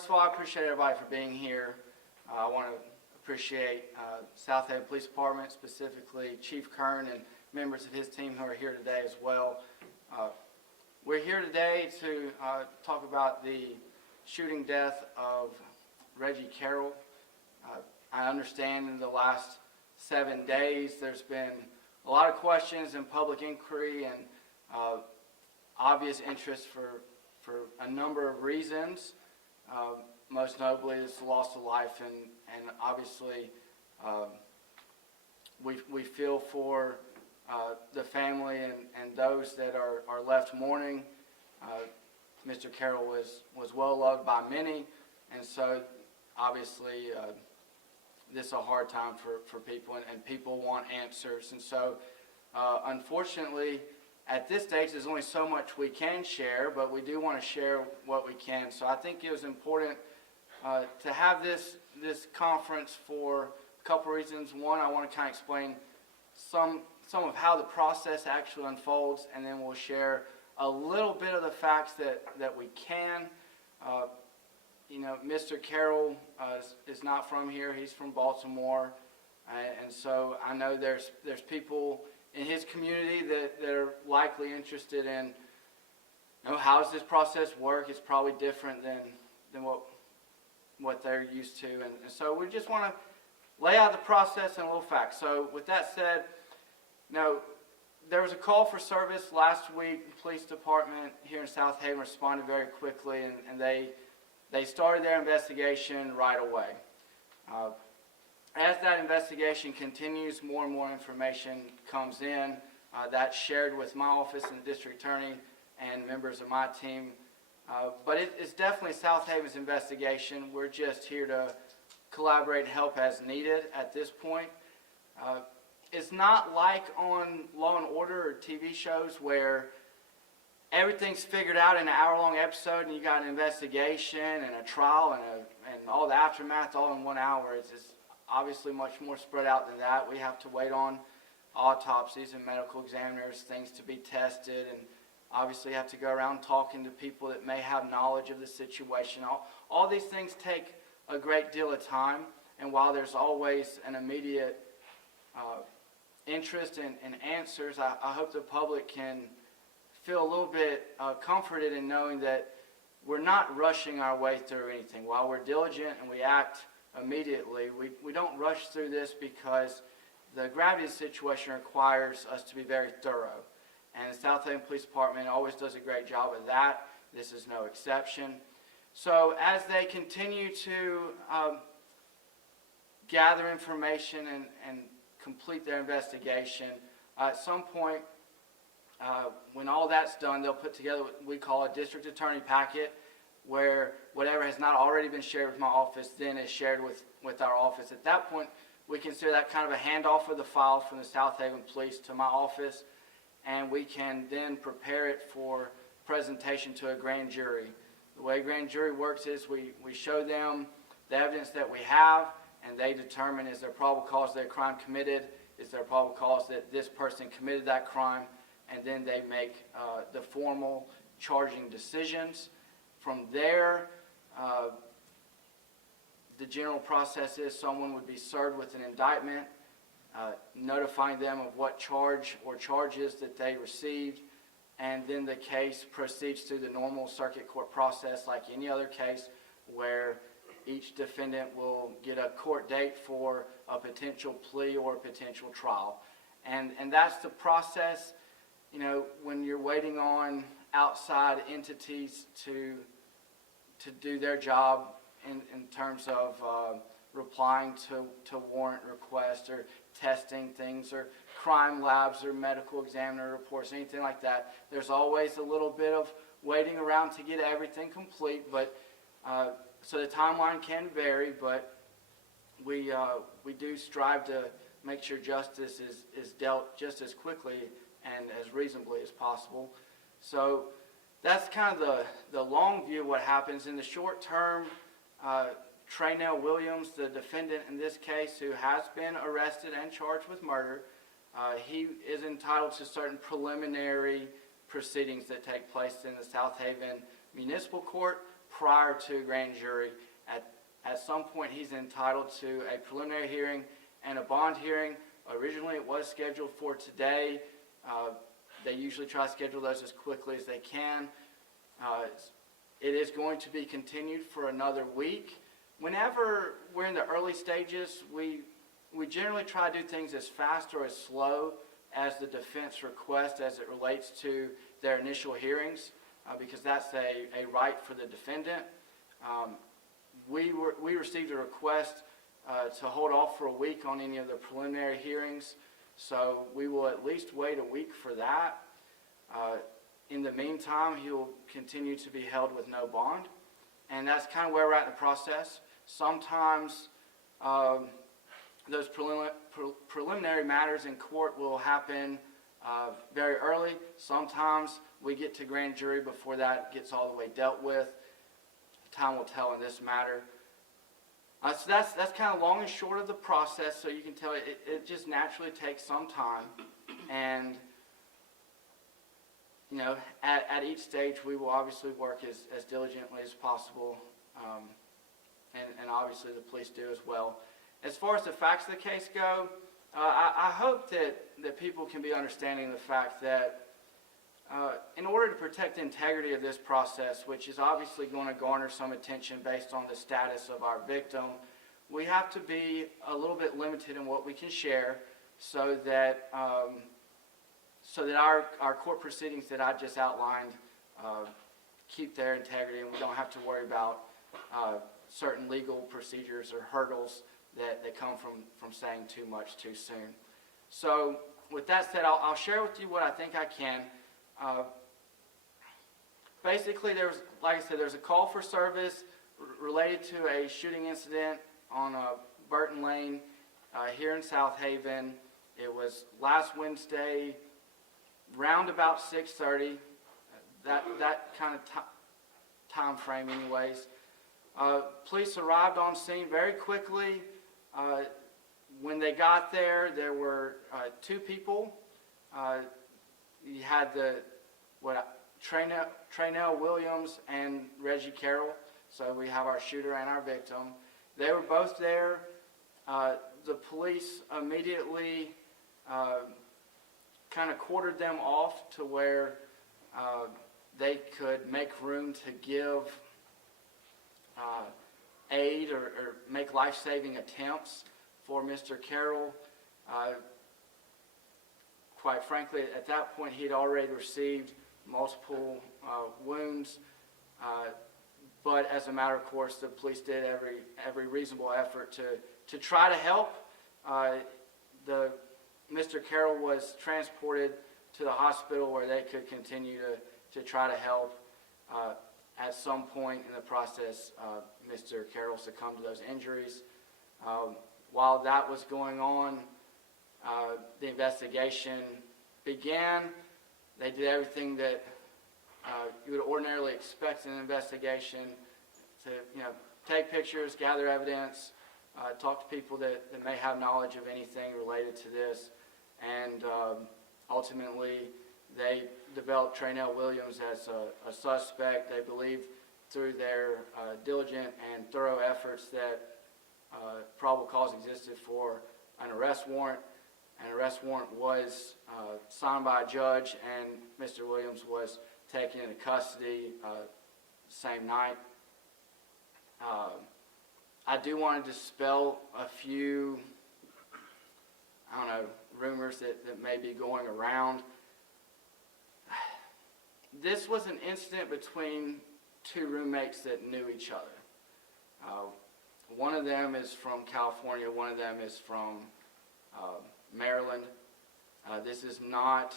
First of all, I appreciate everybody for being here. I want to appreciate Southaven Police Department, specifically Chief Kern and members of his team who are here today as well. We're here today to talk about the shooting death of Reginald Carroll. I understand in the last 7 days there's been a lot of questions and public inquiry and obvious interest for a number of reasons. Most notably is the loss of life, and obviously we feel for the family and those that are left mourning. Mr. Carroll was well loved by many, and so obviously this is a hard time for people, and people want answers. And so unfortunately at this stage there's only so much we can share, but we do want to share what we can. So I think it was important to have this conference for a couple reasons. One, I want to kind of explain some of how the process actually unfolds, and then we'll share a little bit of the facts that we can. Mr. Carroll is not from here. He's from Baltimore, and so I know there's people in his community that are likely interested in, how does this process work? It's probably different than what they're used to, and so we just want to lay out the process and a little facts. So with that said, there was a call for service last week. The police department here in Southaven responded very quickly, and they started their investigation right away. As that investigation continues, more and more information comes in. That's shared with my office and the district attorney and members of my team. But it's definitely Southaven's investigation. We're just here to collaborate and help as needed at this point. It's not like on Law and Order or TV shows where everything's figured out in an hour-long episode and you got an investigation and a trial and all the aftermath all in 1 hour. It's obviously much more spread out than that. We have to wait on autopsies and medical examiners, things to be tested, and obviously have to go around talking to people that may have knowledge of the situation. All these things take a great deal of time, and while there's always an immediate interest in answers, I hope the public can feel a little bit comforted in knowing that we're not rushing our way through anything. While we're diligent and we act immediately, we don't rush through this because the gravity of the situation requires us to be very thorough. And the Southaven Police Department always does a great job of that. This is no exception. So as they continue to gather information and complete their investigation, at some point when all that's done, they'll put together what we call a district attorney packet, where whatever has not already been shared with my office then is shared with our office. At that point, we consider that kind of a handoff of the file from the Southaven Police to my office, and we can then prepare it for presentation to a grand jury. The way a grand jury works is we show them the evidence that we have, and they determine, is there probable cause that a crime committed, is there probable cause that this person committed that crime, and then they make the formal charging decisions. From there, the general process is someone would be served with an indictment, notifying them of what charge or charges that they received, and then the case proceeds through the normal circuit court process like any other case, where each defendant will get a court date for a potential plea or a potential trial. And that's the process, when you're waiting on outside entities to do their job in terms of replying to warrant requests or testing things or crime labs or medical examiner reports, anything like that. There's always a little bit of waiting around to get everything complete, but so the timeline can vary, but we do strive to make sure justice is dealt just as quickly and as reasonably as possible. So that's kind of the long view of what happens. In the short term, Traynell Williams, the defendant in this case, who has been arrested and charged with murder, he is entitled to certain preliminary proceedings that take place in the Southaven Municipal Court prior to grand jury. At some point, he's entitled to a preliminary hearing and a bond hearing. Originally, it was scheduled for today. They usually try to schedule those as quickly as they can. It is going to be continued for another week. Whenever we're in the early stages, we generally try to do things as fast or as slow as the defense requests as it relates to their initial hearings, because that's a right for the defendant. We received a request to hold off for a week on any of the preliminary hearings, so we will at least wait a week for that. In the meantime, he will continue to be held with no bond, and that's kind of where we're at in the process. Sometimes those preliminary matters in court will happen very early. Sometimes we get to grand jury before that gets all the way dealt with. Time will tell in this matter. So that's kind of long and short of the process, so you can tell it just naturally takes some time. And, you know, at each stage we will obviously work as diligently as possible, and obviously the police do as well. As far as the facts of the case go, I hope that people can be understanding of the fact that in order to protect the integrity of this process, which is obviously going to garner some attention based on the status of our victim, we have to be a little bit limited in what we can share so that our court proceedings that I just outlined keep their integrity, and we don't have to worry about certain legal procedures or hurdles that come from saying too much too soon. So with that said, I'll share with you what I think I can. Basically, like I said, there's a call for service related to a shooting incident on Barton Lane here in Southaven. It was last Wednesday, round about 6:30. That kind of time frame, anyways. Police arrived on scene very quickly. When they got there, there were two people. You had Traynell Williams and Reggie Carroll. So we have our shooter and our victim. They were both there. The police immediately kind of quartered them off to where they could make room to give aid or make life-saving attempts for Mr. Carroll. Quite frankly, at that point, he had already received multiple wounds. But as a matter of course, the police did every reasonable effort to try to help. Mr. Carroll was transported to the hospital where they could continue to try to help. At some point in the process, Mr. Carroll succumbed to those injuries. While that was going on, the investigation began. They did everything that you would ordinarily expect in an investigation to, take pictures, gather evidence, talk to people that may have knowledge of anything related to this, and ultimately they developed Traynell Williams as a suspect. They believed through their diligent and thorough efforts that probable cause existed for an arrest warrant. An arrest warrant was signed by a judge, and Mr. Williams was taken into custody same night. I do want to dispel a few, rumors that may be going around. This was an incident between two roommates that knew each other. One of them is from California, one of them is from Maryland. This is not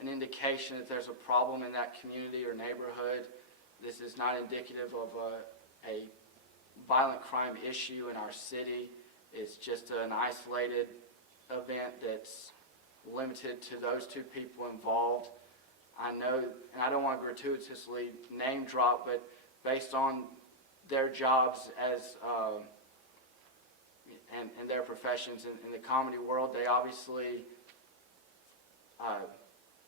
an indication that there's a problem in that community or neighborhood. This is not indicative of a violent crime issue in our city. It's just an isolated event that's limited to those two people involved. I know, and I don't want to gratuitously name drop, but based on their jobs as and their professions in the comedy world, they obviously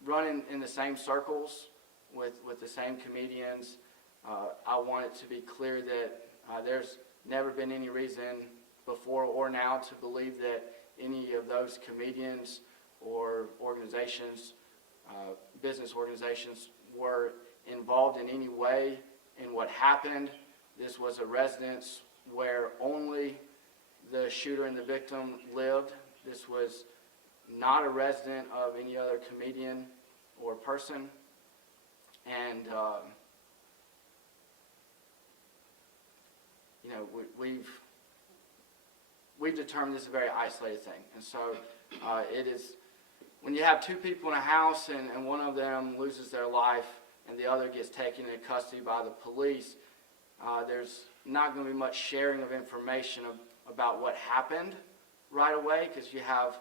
run in the same circles with the same comedians. I want it to be clear that there's never been any reason before or now to believe that any of those comedians or organizations, business organizations, were involved in any way in what happened. This was a residence where only the shooter and the victim lived. This was not a resident of any other comedian or person. And, you know, we've determined this is a very isolated thing. And so it is, when you have two people in a house and one of them loses their life and the other gets taken into custody by the police, there's not going to be much sharing of information about what happened right away, because you have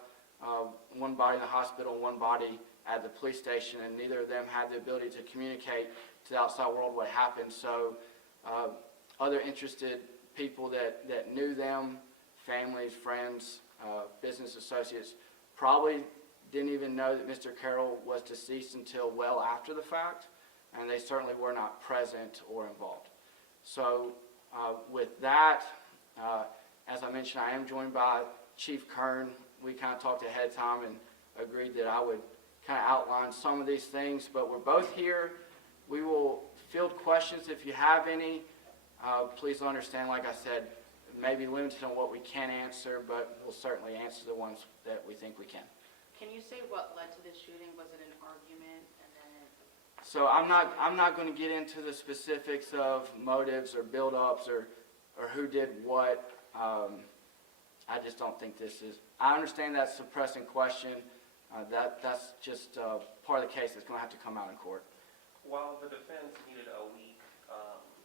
one body in the hospital and one body at the police station, and neither of them had the ability to communicate to the outside world what happened. So other interested people that knew them, families, friends, business associates, probably didn't even know that Mr. Carroll was deceased until well after the fact, and they certainly were not present or involved. So with that, as I mentioned, I am joined by Chief Kern. We kind of talked ahead of time and agreed that I would kind of outline some of these things, but we're both here. We will field questions if you have any. Please understand, like I said, maybe limited on what we can answer, but we'll certainly answer the ones that we think we can. Can you say what led to the shooting? Was it an argument? And then So I'm not going to get into the specifics of motives or build-ups or who did what. I just don't think this is. I understand that's a pressing question. That's just part of the case that's going to have to come out in court. While the defense needed a week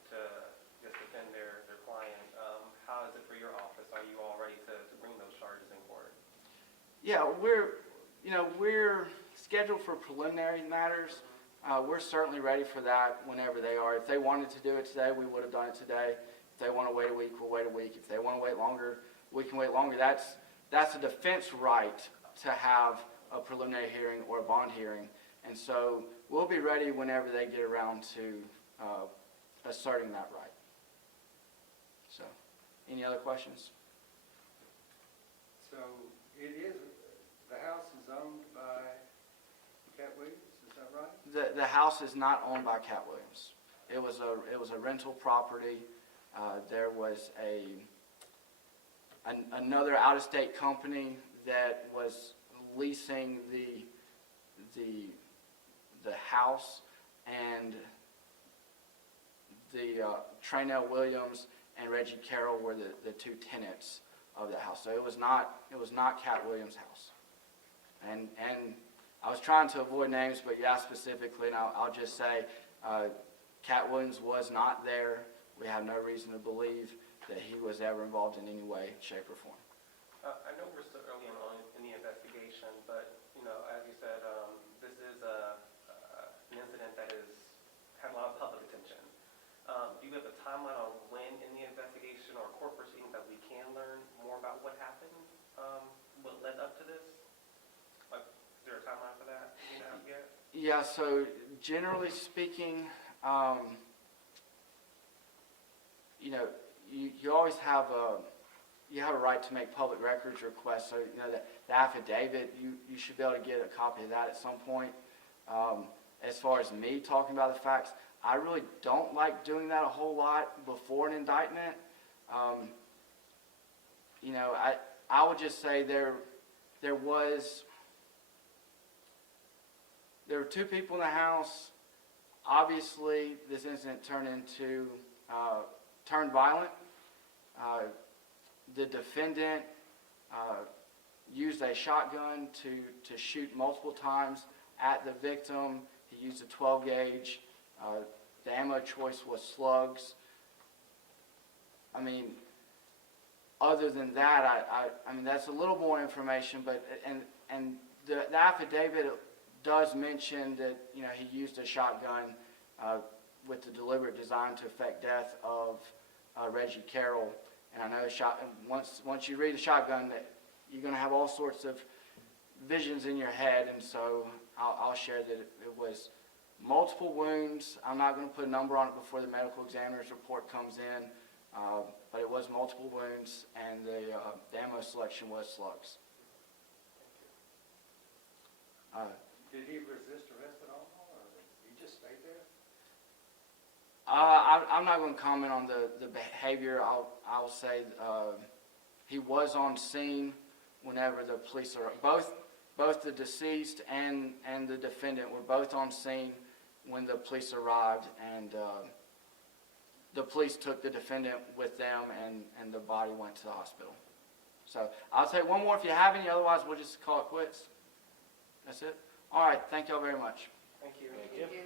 to just defend their client, how is it for your office? Are you all ready to bring those charges in court? Yeah, we're scheduled for preliminary matters. We're certainly ready for that whenever they are. If they wanted to do it today, we would have done it today. If they want to wait a week, we'll wait a week. If they want to wait longer, we can wait longer. That's a defense right to have a preliminary hearing or a bond hearing. And so we'll be ready whenever they get around to asserting that right. So, any other questions? So the house is owned by Cat Williams, is that right? The house is not owned by Cat Williams. It was a rental property. There was another out-of-state company that was leasing the house, and the Traynell Williams and Reggie Carroll were the two tenants of the house. So it was not Cat Williams' house. And I was trying to avoid names, but you asked specifically, and I'll just say Cat Williams was not there. We have no reason to believe that he was ever involved in any way, shape, or form. I know we're still early on in the investigation, but as you said, this is an incident that has had a lot of public attention. Do you have a timeline on when in the investigation or court proceeding that we can learn more about what happened, what led up to this? Like, is there a timeline for that? Do you know yet? Yeah, so generally speaking, you always have a right to make public records requests. So the affidavit, you should be able to get a copy of that at some point. As far as me talking about the facts, I really don't like doing that a whole lot before an indictment. I would just say there were two people in the house. Obviously, this incident turned violent. The defendant used a shotgun to shoot multiple times at the victim. He used a 12 gauge. The ammo choice was slugs. I mean, other than that, I mean that's a little more information. But and the affidavit does mention that he used a shotgun with the deliberate design to effect death of Reggie Carroll. And I know once you read the shotgun, that you're going to have all sorts of visions in your head, and so I'll share that it was multiple wounds. I'm not going to put a number on it before the medical examiner's report comes in, but it was multiple wounds, and the ammo selection was slugs. Did he resist arrest at all, or he just stayed there? I'm not going to comment on the behavior. I'll say he was on scene whenever the police are both the deceased and the defendant were both on scene when the police arrived, and the police took the defendant with them, and the body went to the hospital. So I'll take one more if you have any. Otherwise, we'll just call it quits. That's it. All right. Thank y'all very much. Thank you. Thank you.